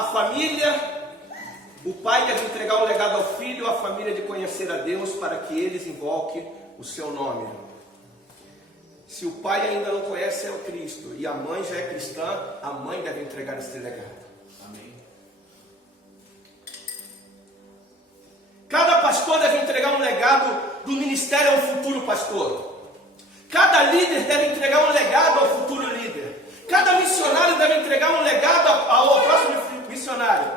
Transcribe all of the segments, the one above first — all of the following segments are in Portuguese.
A família, o pai deve entregar o legado ao filho, a família de conhecer a Deus para que eles invoquem o seu nome. Se o pai ainda não conhece o Cristo e a mãe já é cristã, a mãe deve entregar esse legado. Amém. Cada pastor deve entregar um legado do ministério ao futuro pastor. Cada líder deve entregar um legado ao futuro líder. Cada missionário deve entregar um legado ao próximo missionário.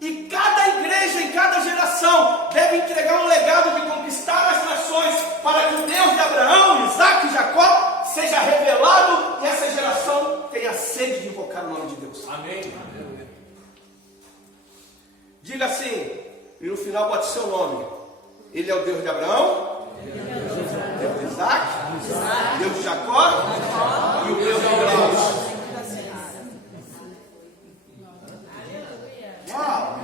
E cada igreja em cada geração deve entregar um legado de conquistar as nações para que o Deus de Abraão, Isaac e Jacó seja revelado e essa geração tenha sede de invocar o nome de Deus. Amém. Diga assim, e no final bote seu nome. Ele é o Deus de Abraão, Deus de Isaac, Deus de Jacó e o Deus de Abraão. Uau!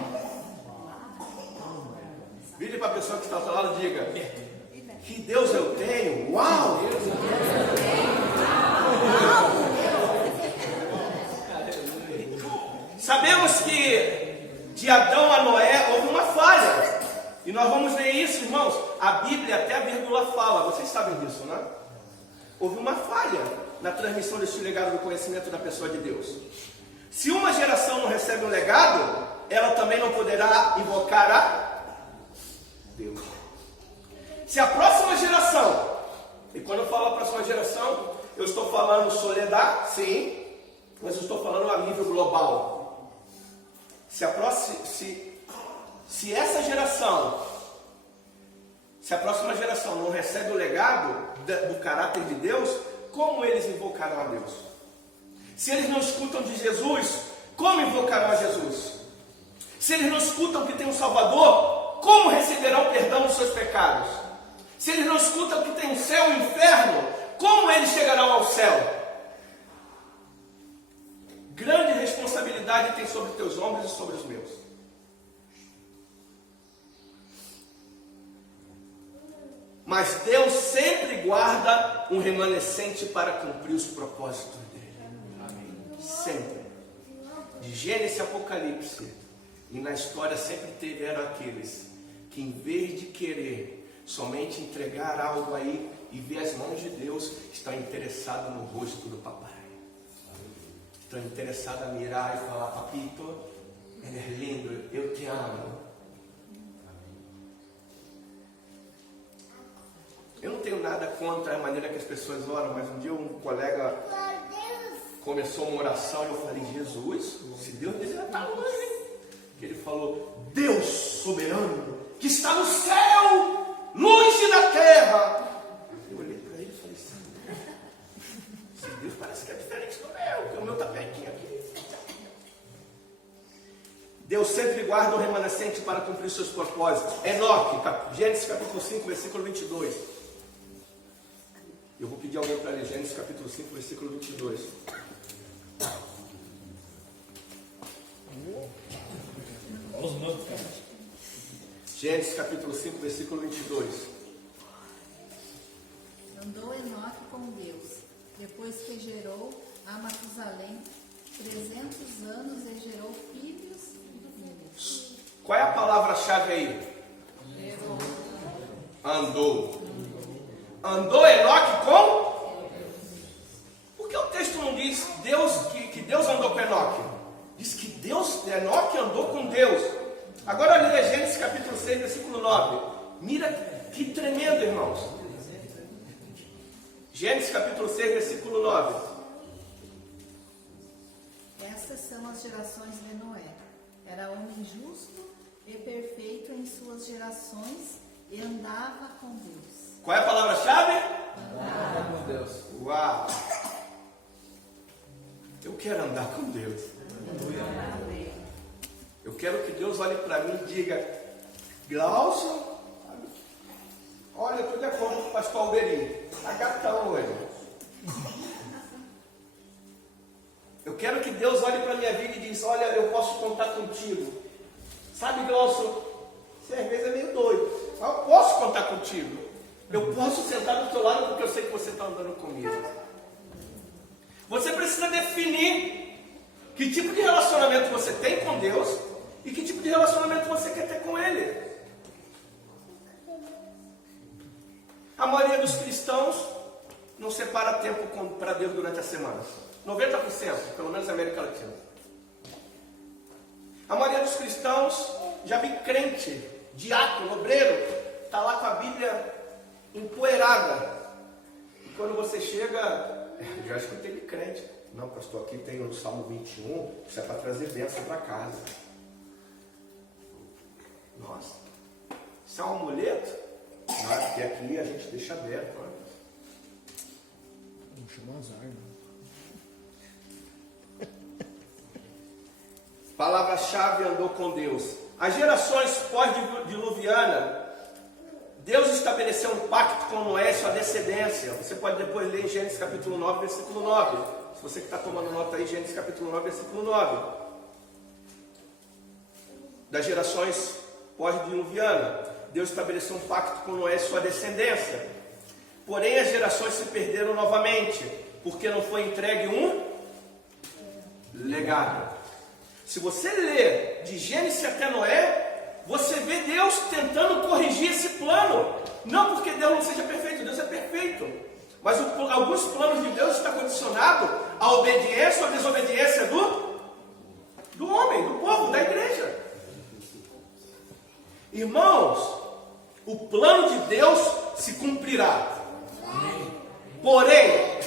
Vire para a pessoa que está ao lado e diga: que Deus eu tenho? Uau! Sabemos que de Adão a Noé houve uma falha. E nós vamos ver isso, irmãos. A Bíblia até a vírgula fala. Vocês sabem disso, né? Houve uma falha na transmissão deste legado do conhecimento da pessoa de Deus. Se uma geração não recebe um legado, ela também não poderá invocar a Deus. Se a próxima geração, e quando eu falo a próxima geração, eu estou falando soledade, sim, mas eu estou falando a nível global. Se a próxima geração não recebe o legado do caráter de Deus, como eles invocarão a Deus? Se eles não escutam de Jesus, como invocarão a Jesus? Se eles não escutam que tem um Salvador, como receberão perdão dos seus pecados? Se eles não escutam que tem um céu e um inferno, como eles chegarão ao céu? Grande responsabilidade tem sobre teus ombros e sobre os meus. Mas Deus sempre guarda um remanescente para cumprir os propósitos dele. Amém. Sempre. De Gênesis a Apocalipse. E na história sempre tiveram aqueles que, em vez de querer somente entregar algo aí e ver as mãos de Deus, estão interessados no rosto do papai. Estão interessados a mirar e falar: papito, ele é lindo, eu te amo. Eu não tenho nada contra a maneira que as pessoas oram, mas um dia um colega começou uma oração e eu falei: Jesus, se Deus dele já está longe, hein? Ele falou: Deus soberano, que está no céu, longe da terra. Eu olhei para ele e falei assim: esse Deus parece que é diferente do meu, porque o meu está pertinho aqui. Deus sempre guarda o remanescente para cumprir seus propósitos. Enoque, Gênesis capítulo 5, versículo 22. Eu vou pedir alguém para ler Gênesis capítulo 5, versículo 22. Gênesis capítulo 5, versículo 22. Andou Enoque com Deus, depois que gerou a Matusalém 300 anos e gerou filhos e filhas. Qual é a palavra-chave aí? Gerou. Andou. Andou Enoque com? Por que o texto não diz que Deus andou com Enoque? Diz que Enoque andou com Deus. Agora leia Gênesis capítulo 6, versículo 9. Mira que tremendo, irmãos. Gênesis capítulo 6, versículo 9. Essas são as gerações de Noé. Era homem justo e perfeito em suas gerações e andava com Deus. Qual é a palavra-chave? Andava com Deus. Uau! Eu quero andar com Deus. Eu quero que Deus olhe para mim e diga: Glaucio, olha, eu estou de acordo com o pastor Alberinho. Está gatão hoje. Eu quero que Deus olhe para a minha vida e diz: olha, eu posso contar contigo. Sabe, Glaucio, você às vezes é meio doido, mas eu posso contar contigo. Eu posso sentar do teu lado porque eu sei que você está andando comigo. Você precisa definir Que tipo de relacionamento você tem com Deus e que tipo de relacionamento você quer ter com Ele. A maioria dos cristãos não separa tempo para Deus durante a semana. 90%, pelo menos na América Latina. A maioria dos cristãos, já vi crente, diácono, obreiro, está lá com a Bíblia empoeirada. E quando você chega, já escutei de crente. Não, pastor, aqui tem o Salmo 21, isso é para trazer bênção para casa. Nossa, isso é um amuleto? Não, porque aqui a gente deixa aberto. Né? Não chama azar, né? Palavra-chave: andou com Deus. As gerações pós-diluviana, Deus estabeleceu um pacto com Noé e sua descendência. Você pode depois ler em Gênesis capítulo 9, versículo 9. Se você que está tomando nota aí, Gênesis capítulo 9, versículo 9. Das gerações pós-diluviana, Deus estabeleceu um pacto com Noé e sua descendência. Porém, as gerações se perderam novamente, porque não foi entregue um legado. Se você ler de Gênesis até Noé, você vê Deus tentando corrigir esse plano. Não porque Deus não seja perfeito, Deus é perfeito. Mas alguns planos de Deus estão condicionados à obediência ou à desobediência do homem, do povo, da igreja. Irmãos, o plano de Deus se cumprirá. Porém,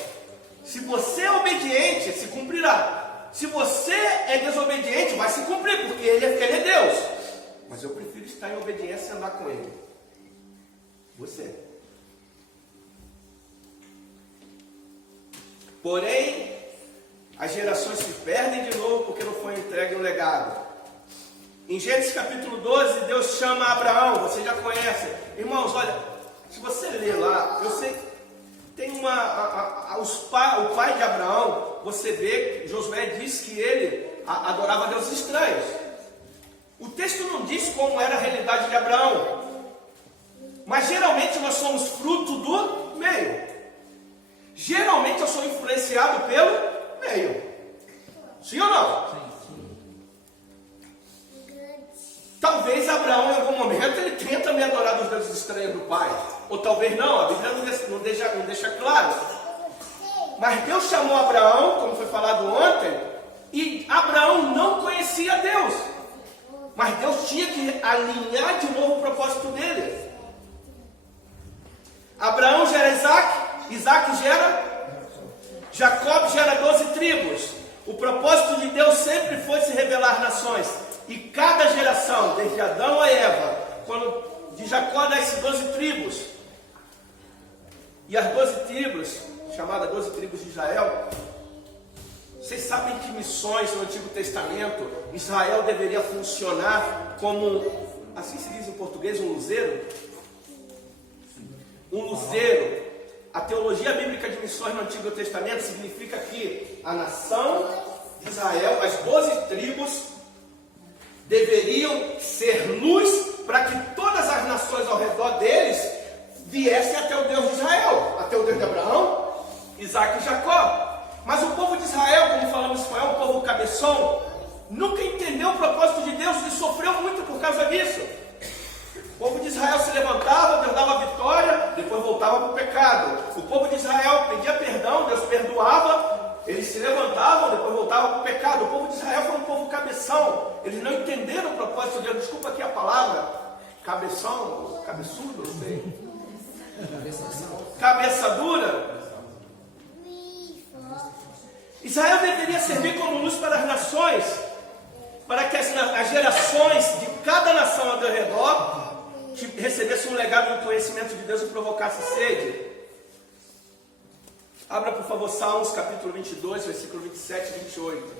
se você é obediente, se cumprirá. Se você é desobediente, vai se cumprir, porque ele é Deus. Mas eu prefiro estar em obediência e andar com Ele. Você. Porém, as gerações se perdem de novo porque não foi entregue um legado. Em Gênesis capítulo 12, Deus chama Abraão, você já conhece. Irmãos, olha, se você ler lá, eu sei, tem o pai de Abraão, você vê que Josué diz que ele adorava deuses estranhos. O texto não diz como era a realidade de Abraão, mas geralmente nós somos fruto do meio. Geralmente eu sou influenciado pelo meio. Sim ou não? Sim. Talvez Abraão, em algum momento, ele tenha também adorado os deuses estranhos do pai. Ou talvez não, a Bíblia não deixa claro. Mas Deus chamou Abraão, como foi falado ontem, e Abraão não conhecia Deus. Mas Deus tinha que alinhar de novo o propósito dele. Abraão gera Isaac, Isaac gera Jacob, gera 12 tribos. O propósito de Deus sempre foi se revelar nações. E cada geração, desde Adão a Eva, quando de Jacó nasce 12 tribos, e as 12 tribos, chamadas 12 tribos de Israel, vocês sabem que missões no Antigo Testamento, Israel deveria funcionar como, assim se diz em português, um luzeiro? Um luzeiro. A teologia bíblica de missões no Antigo Testamento significa que a nação de Israel, as 12 tribos, deveriam ser luz para que todas as nações ao redor deles viessem até o Deus de Israel, até o Deus de Abraão, Isaac e Jacó. Mas o povo de Israel, como falamos em espanhol, o povo cabeção, nunca entendeu o propósito de Deus e sofreu muito por causa disso. O povo de Israel se levantava, Deus dava vitória, depois voltava para o pecado. O povo de Israel pedia perdão, Deus perdoava, eles se levantavam, depois voltavam para o pecado. O povo de Israel foi um povo cabeção. Eles não entenderam o propósito de Deus. Desculpa aqui a palavra. Cabeção, cabeçudo, não sei. Cabeça dura. Israel deveria servir como luz para as nações, para que as gerações de cada nação ao teu redor recebessem um legado do conhecimento de Deus e provocasse sede. Abra, por favor, Salmos capítulo 22, versículo 27 e 28.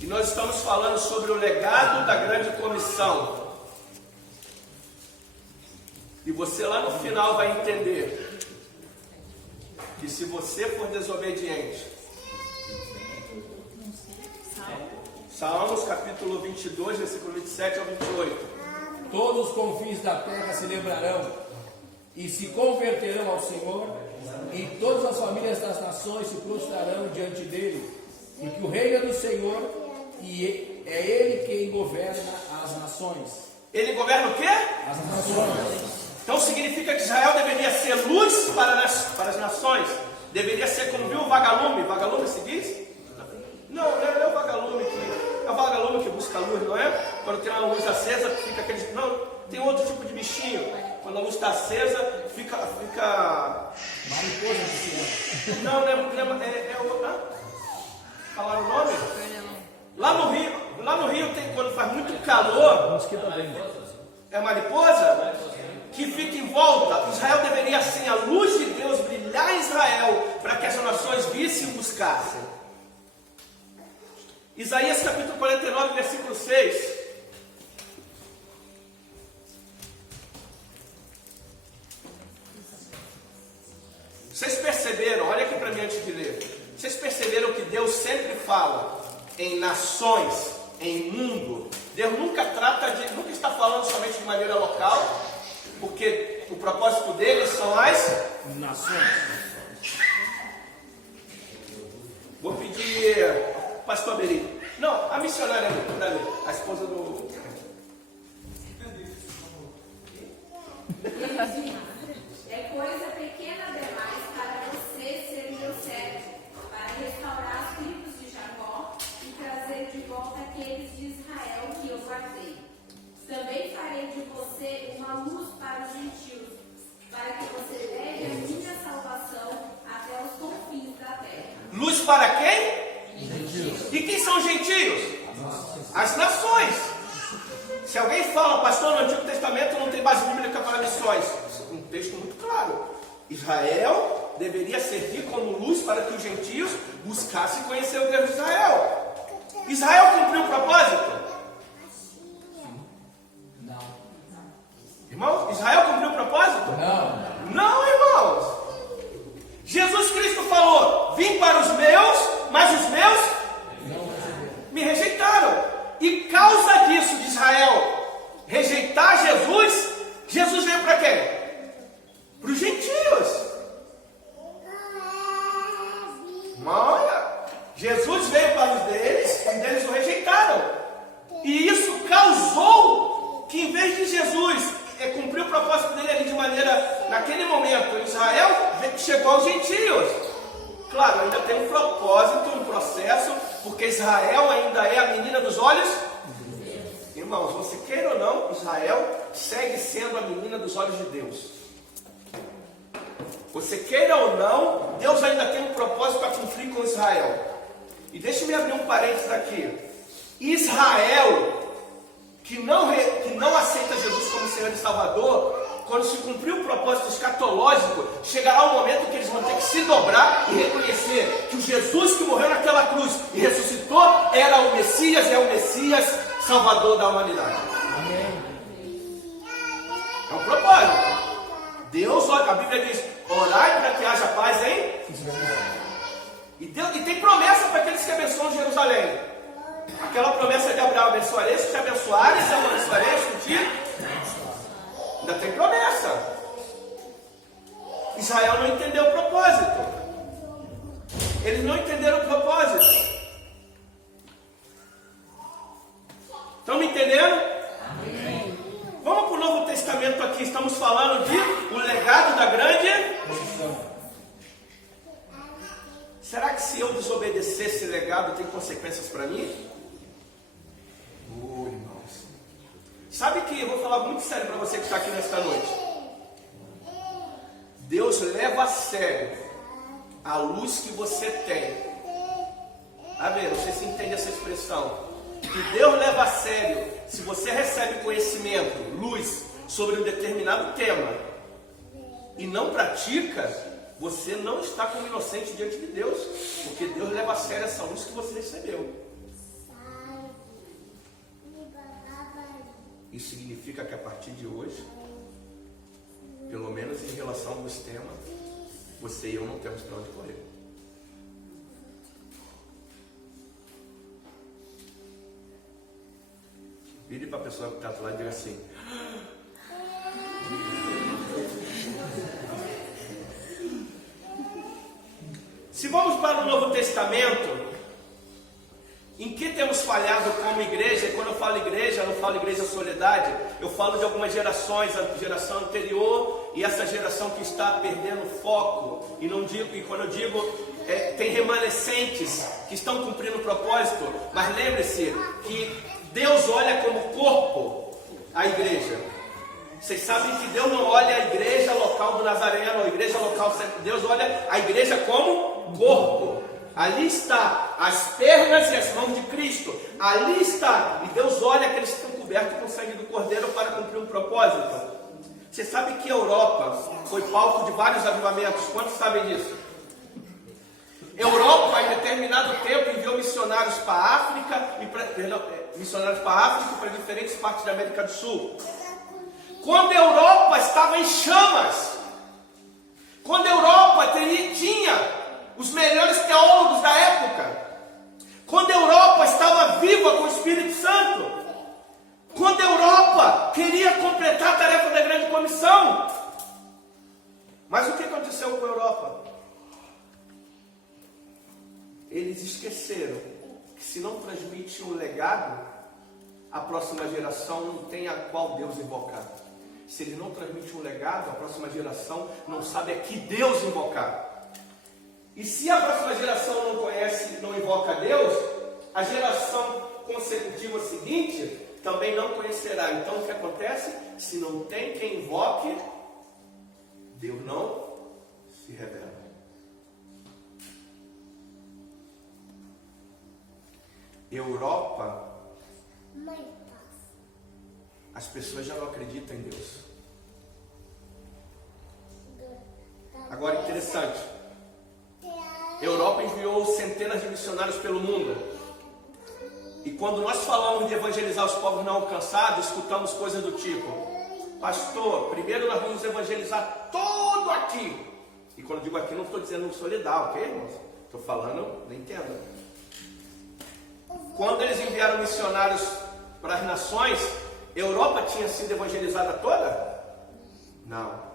E nós estamos falando sobre o legado da grande comissão. E você lá no final vai entender que se você for desobediente, Salmos capítulo 22, versículo 27 ao 28. Todos os confins da terra se lembrarão e se converterão ao Senhor, E todas as famílias das nações se prostrarão diante dele, porque o reino é do Senhor e é ele quem governa as nações. Ele governa o quê? As nações. Então significa que Israel deveria ser luz para as nações. Deveria ser como viu o vagalume. Vagalume se diz? Não, não é o vagalume que... É o vagalume que busca luz, não é? Quando tem uma luz acesa, fica aquele... Não, tem outro tipo de bichinho. Quando a luz está acesa, fica... Mariposa que se Não, falaram o nome? Lá no Rio tem, quando faz muito calor, é mariposa que fica em volta. Israel deveria assim, a luz de Deus brilhar em Israel, para que as nações vissem e buscassem. Isaías capítulo 49, versículo 6. Vocês perceberam, olha aqui para mim antes de ler. Vocês perceberam que Deus sempre fala em nações, em mundo. Deus nunca está falando somente de maneira local, porque o propósito dele são as nações. Vou pedir pastor Beri. Não, a missionária dali, a esposa do... É coisa pequena demais para você ser meu servo, para restaurar os filhos de Jacó e trazer de volta aqueles de Israel que eu guardei. Também farei de você uma luz para os gentios, para que você leve a minha salvação até os confins da terra. Luz para quem? Gentios. E quem são os gentios? As nações. Se alguém fala, pastor, no Antigo Testamento não tem base bíblica para missões. Um texto muito claro. Israel deveria servir como luz para que os gentios buscassem conhecer o Deus de Israel. Israel cumpriu o propósito? Não. Irmãos, Israel cumpriu o propósito? Não. Não, irmãos. Jesus Cristo falou, vim para os meus, mas os meus me rejeitaram. E causa disso de Israel rejeitar Jesus, Jesus veio para quem? Para os gentios. Olha, Jesus veio para os deles, e deles o rejeitaram. E isso causou que, em vez de Jesus cumprir o propósito dele ali de maneira, naquele momento, Israel chegou aos gentios. Claro, ainda tem um propósito, um processo, porque Israel ainda é a menina dos olhos. Irmãos, você queira ou não, Israel segue sendo a menina dos olhos de Deus. Você queira ou não, Deus ainda tem um propósito para cumprir com Israel. E deixe-me abrir um parênteses aqui. Israel, que não aceita Jesus como Senhor e Salvador, quando se cumprir o propósito escatológico, chegará um momento que eles vão ter que se dobrar e reconhecer que o Jesus que morreu naquela cruz e ressuscitou era o Messias, é o Messias Salvador da humanidade. Amém. É um propósito. Deus, a Bíblia diz, orai para que haja paz e tem promessa para aqueles que abençoam Jerusalém. Aquela promessa de Abraão, abençoarei se te abençoares, eu abençoarei se te... Ainda tem promessa. Israel não entendeu o propósito. Eles não entenderam o propósito. Estão me entendendo? Amém. Vamos para o Novo Testamento aqui. Estamos falando de o legado da grande comissão. Será que se eu desobedecer esse legado tem consequências para mim? Irmãos. Sabe que eu vou falar muito sério para você que está aqui nesta noite. Deus leva a sério a luz que você tem. A ver, não sei se entende essa expressão. Que Deus leva a sério se você recebe conhecimento, luz, sobre um determinado tema e não pratica, você não está como inocente diante de Deus, porque Deus leva a sério essa luz que você recebeu. Isso significa que a partir de hoje, pelo menos em relação aos temas, você e eu não temos para onde correr. Vire para a pessoa que está do lado e diga assim: Se vamos para o Novo Testamento, em que temos falhado como igreja? E quando eu falo igreja, eu não falo igreja Soledade, eu falo de algumas gerações, a geração anterior e essa geração que está perdendo foco. E não digo, e quando eu digo, tem remanescentes que estão cumprindo o propósito, mas lembre-se que Deus olha como corpo a igreja. Vocês sabem que Deus não olha a igreja local do Nazareno, a igreja local, Deus olha a igreja como corpo. Ali está as pernas e as mãos de Cristo. Ali está. E Deus olha aqueles que estão cobertos com o sangue do Cordeiro para cumprir um propósito. Você sabe que a Europa foi palco de vários avivamentos. Quantos sabem disso? Europa, em determinado tempo, enviou missionários para a África e para diferentes partes da América do Sul. Quando a Europa estava em chamas, quando a Europa tinha os melhores teólogos da época, quando a Europa estava viva com o Espírito Santo, quando a Europa queria completar a tarefa da grande comissão. Mas o que aconteceu com a Europa? Eles esqueceram que se não transmite um legado, a próxima geração não tem a qual Deus invocar. Se ele não transmite um legado, a próxima geração não sabe a que Deus invocar. E se a próxima geração não conhece, não invoca a Deus, a geração consecutiva seguinte também não conhecerá. Então o que acontece? Se não tem quem invoque, Deus não se revela. Europa, as pessoas já não acreditam em Deus. Agora, interessante, a Europa enviou centenas de missionários pelo mundo. E quando nós falamos de evangelizar os povos não alcançados, escutamos coisas do tipo: pastor, primeiro nós vamos evangelizar todo aqui. E quando eu digo aqui, não estou dizendo Soledade, ok, irmãos? Estou falando, não entenda. Quando eles enviaram missionários para as nações, a Europa tinha sido evangelizada toda? Não.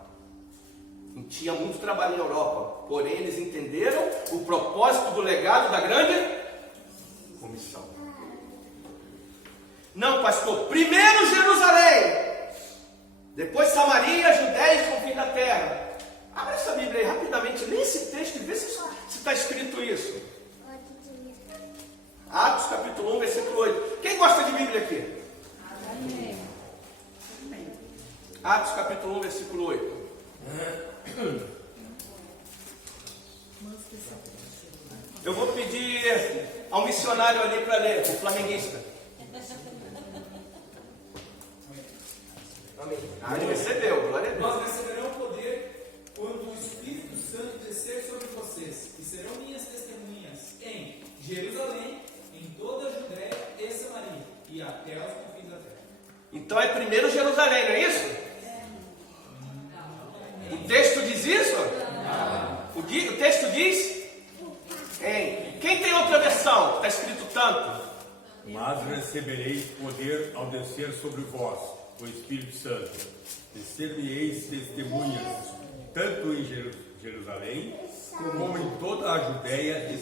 Tinha muito trabalho na Europa, porém eles entenderam o propósito do legado da grande comissão. Não, pastor, primeiro Jerusalém, depois Samaria, Judéia e confins da terra. Abre essa Bíblia aí rapidamente, lê esse texto e vê se está escrito isso. Atos capítulo 1, versículo 8. Quem gosta de Bíblia aqui? Atos capítulo 1, versículo 8. Eu vou pedir ao missionário ali para ler, o flamenguista. Amém. Ele recebeu, glória a Deus. Nós receberão poder quando o Espírito Santo descer sobre vocês, e serão minhas testemunhas em Jerusalém, em toda a Judéia e Samaria, e até os confins da terra. Então é primeiro Jerusalém, não é isso? O texto diz isso? O texto diz? Quem tem outra versão? Está escrito tanto. Mas recebereis poder ao descer sobre vós o Espírito Santo, e ser-me-eis testemunhas, tanto em Jerusalém, como em toda a Judéia e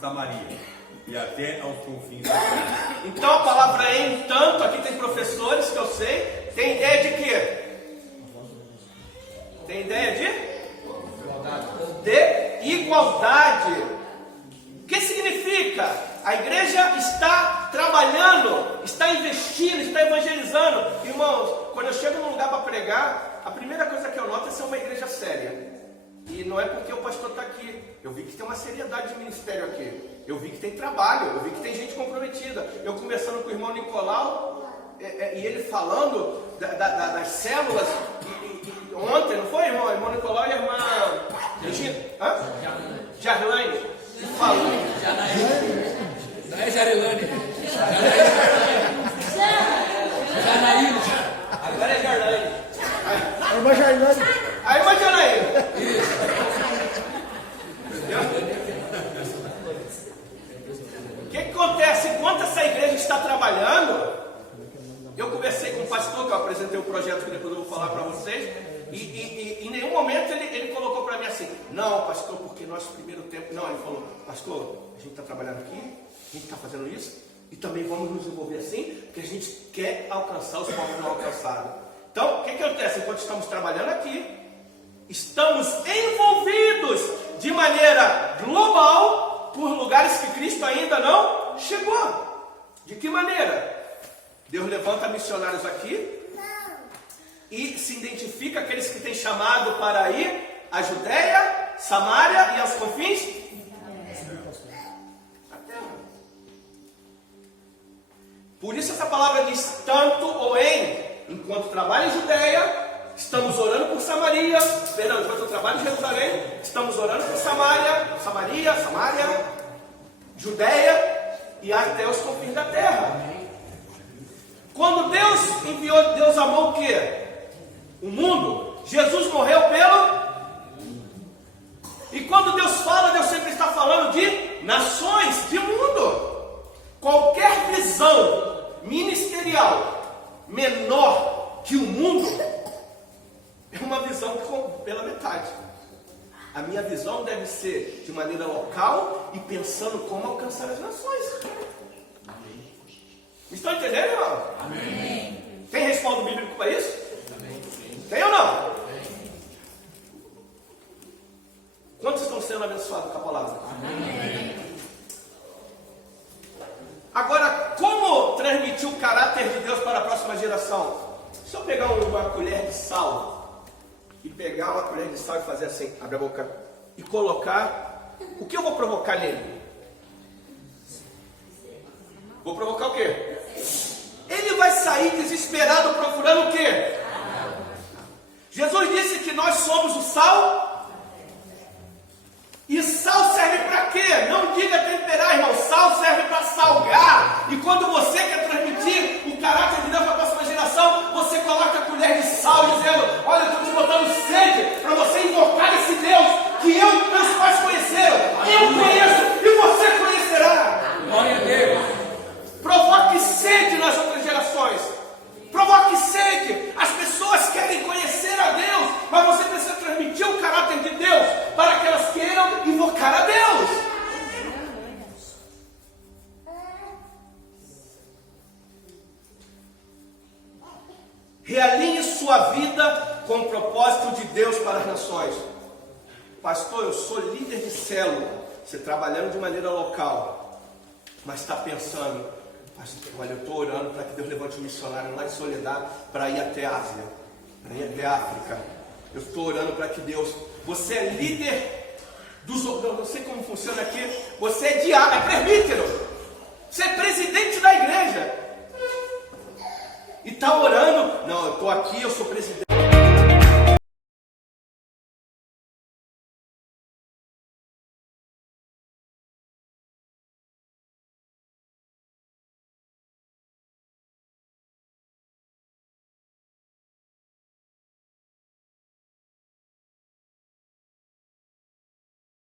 Samaria, e até aos confins da terra. Então a palavra entanto, aqui tem professores que eu sei, tem ideia de quê? Tem ideia de igualdade. O que significa? A igreja está trabalhando, está investindo, está evangelizando. Irmãos, quando eu chego num lugar para pregar, a primeira coisa que eu noto é ser uma igreja séria. E não é porque o pastor está aqui. Eu vi que tem uma seriedade de ministério aqui. Eu vi que tem trabalho, eu vi que tem gente comprometida. Eu conversando com o irmão Nicolau, e ele falando das células, e ontem, não foi, irmão? O irmão Nicolau e a irmã Jarlane falando. Não é Jarilane. Janaína. Agora é Jarlane. A irmã Jarlane. A irmã Janaína. O que acontece? Enquanto essa igreja está trabalhando, eu conversei com o pastor, que eu apresentei o projeto que depois eu vou falar para vocês. E em nenhum momento ele colocou para mim assim, não, pastor, porque nosso primeiro tempo. Não, ele falou, pastor, a gente está trabalhando aqui, a gente está fazendo isso, e também vamos nos envolver assim, porque a gente quer alcançar os povos não alcançados. Então, o que acontece? Enquanto estamos trabalhando aqui, estamos envolvidos de maneira global por lugares que Cristo ainda não chegou. De que maneira? Deus levanta missionários aqui e se identifica aqueles que têm chamado para ir à Judéia, Samaria e aos confins da terra. Por isso essa palavra diz tanto ou enquanto trabalho em Judéia, estamos orando por Samaria, enquanto eu trabalho em Jerusalém, estamos orando por Samaria, Judéia e até os confins da terra. Quando Deus enviou, Deus amou o quê? O mundo. Jesus morreu pelo... E quando Deus fala, Deus sempre está falando de nações, de mundo. Qualquer visão ministerial menor que o mundo é uma visão pela metade. A minha visão deve ser de maneira local e pensando como alcançar as nações. Me estão entendendo, irmão? Amém. Tem respaldo bíblico para isso? Amém. Tem ou não? Quantos estão sendo abençoados com a palavra? Amém. Agora, como transmitir o caráter de Deus para a próxima geração? Se eu pegar uma colher de sal e pegar uma colher de sal e fazer assim, abre a boca e colocar, o que eu vou provocar nele? Vou provocar o quê? Ele vai sair desesperado procurando o quê? Jesus disse que nós somos o sal. E sal serve para quê? Não diga temperar, irmão. Sal serve para salgar. E quando você quer transmitir o caráter de Deus para a próxima geração, você coloca a colher de sal dizendo, olha, eu estou te botando sede para você invocar esse Deus que meus pais conheceram. Eu conheço e você conhecerá. Glória a Deus. Provoque sede nas outras gerações. Provoque sede. As pessoas querem conhecer a Deus, mas você precisa transmitir o caráter de Deus para que elas queiram invocar a Deus. Realinhe sua vida com o propósito de Deus para as nações. Pastor, eu sou líder de célula. Você trabalhando de maneira local, mas está pensando, olha, eu estou orando para que Deus levante um missionário lá em Soledad para ir até a Ásia, para ir até a África. Eu estou orando para que Deus... Você é líder dos... Não sei como funciona aqui. Você é diácono, é presbítero. Você é presidente da igreja. E está orando. Não, eu estou aqui, eu sou presidente.